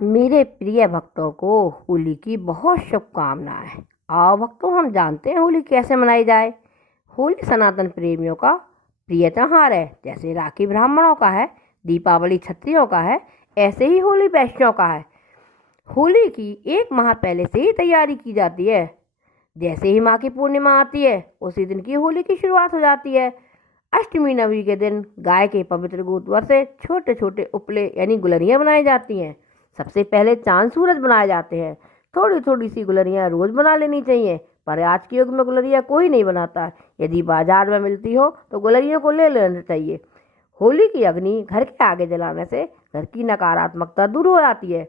मेरे प्रिय भक्तों को होली की बहुत शुभकामनाएं। आओ भक्तों, हम जानते हैं होली कैसे मनाई जाए। होली सनातन प्रेमियों का प्रिय त्योहार है। जैसे राखी ब्राह्मणों का है, दीपावली क्षत्रियों का है, ऐसे ही होली वैश्यों का है। होली की एक माह पहले से ही तैयारी की जाती है। जैसे ही माँ की पूर्णिमा आती है, उसी दिन की होली की शुरुआत हो जाती है। अष्टमी नवमी के दिन गाय के पवित्र गोबर से छोटे छोटे उपले यानी गुलरियां बनाई जाती हैं। सबसे पहले चांद सूरज बनाए जाते हैं। थोड़ी थोड़ी सी गुलरियां रोज बना लेनी चाहिए, पर आज के युग में गुलरियां कोई नहीं बनाता। यदि बाजार में मिलती हो तो गुलरियों को ले लेना चाहिए। होली की अग्नि घर के आगे जलाने से घर की नकारात्मकता दूर हो जाती है।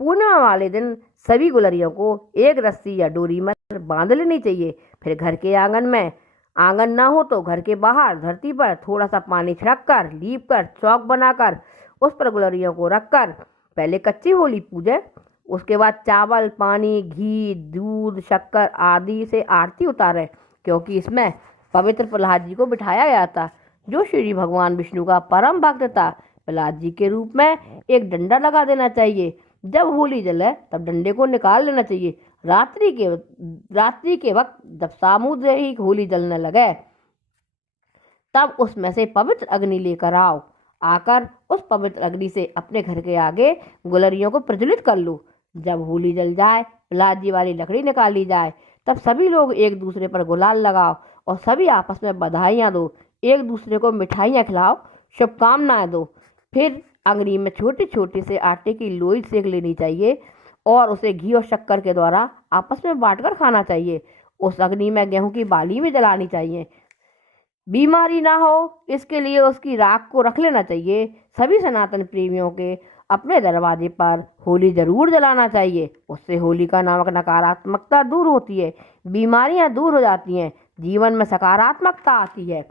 पूर्णिमा वाले दिन सभी गुलरियों को एक रस्सी या डोरी में बांध लेनी चाहिए। फिर घर के आंगन ना हो तो घर के बाहर धरती पर थोड़ा सा पानी छिड़क कर, लीप कर, चौक बनाकर उस पर गुलरियों को रखकर पहले कच्ची होली पूजे। उसके बाद चावल, पानी, घी, दूध, शक्कर आदि से आरती उतारे, क्योंकि इसमें पवित्र प्रहलाद जी को बिठाया गया था, जो श्री भगवान विष्णु का परम भक्त था। प्रहलाद जी के रूप में एक डंडा लगा देना चाहिए। जब होली जले तब डंडे को निकाल लेना चाहिए। रात्रि के वक्त जब सामुदायिक होली जलने लगे, तब उसमें से पवित्र अग्नि लेकर आकर उस पवित्र अग्नि से अपने घर के आगे गुलरियों को प्रज्वलित कर लो। जब होली जल जाए, प्रहलाद जी वाली लकड़ी निकाली जाए, तब सभी लोग एक दूसरे पर गुलाल लगाओ और सभी आपस में बधाइयाँ दो। एक दूसरे को मिठाइयाँ खिलाओ, शुभकामनाएं दो। फिर अग्नि में छोटे छोटे से आटे की लोई सेक लेनी चाहिए और उसे घी और शक्कर के द्वारा आपस में बांटकर खाना चाहिए। उस अग्नि में गेहूं की बाली भी जलानी चाहिए। बीमारी ना हो इसके लिए उसकी राख को रख लेना चाहिए। सभी सनातन प्रेमियों के अपने दरवाजे पर होली जरूर जलाना चाहिए। उससे होलिका नामक नकारात्मकता दूर होती है, बीमारियां दूर हो जाती हैं, जीवन में सकारात्मकता आती है।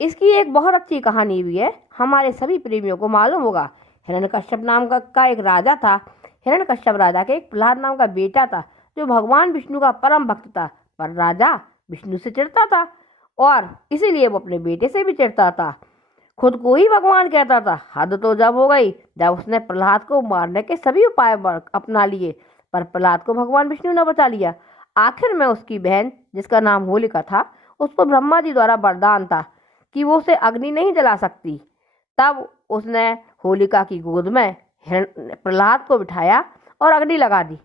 इसकी एक बहुत अच्छी कहानी भी है, हमारे सभी प्रेमियों को मालूम होगा। हिरण्यकश्यप नाम का एक राजा था। हिरण्यकश्यप राजा के एक प्रहलाद नाम का बेटा था, जो भगवान विष्णु का परम भक्त था। पर राजा विष्णु से चिढ़ता था और इसीलिए वो अपने बेटे से भी चिढ़ता था। खुद को ही भगवान कहता था। हद तो जब हो गई जब उसने प्रहलाद को मारने के सभी उपाय अपना लिए, पर प्रहलाद को भगवान विष्णु ने बचा लिया। आखिर में उसकी बहन, जिसका नाम होलिका था, उसको ब्रह्मा जी द्वारा वरदान था कि वो उसे अग्नि नहीं जला सकती। तब उसने होलिका की गोद में प्रहलाद को बिठाया और अग्नि लगा दी।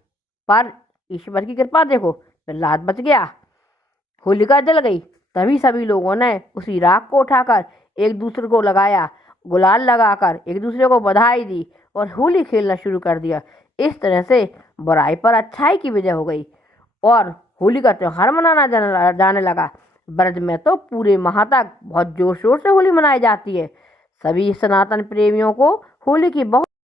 पर ईश्वर की कृपा देखो, प्रहलाद बच गया, होलिका जल गई। तभी सभी लोगों ने उसी राख को उठाकर एक दूसरे को लगाया, गुलाल लगाकर एक दूसरे को बधाई दी और होली खेलना शुरू कर दिया। इस तरह से बुराई पर अच्छाई की विजय हो गई और होली का त्योहार मनाना जाने लगा। ब्रज में तो पूरे माह तक बहुत जोर शोर से होली मनाई जाती है। सभी सनातन प्रेमियों को होली की बहुत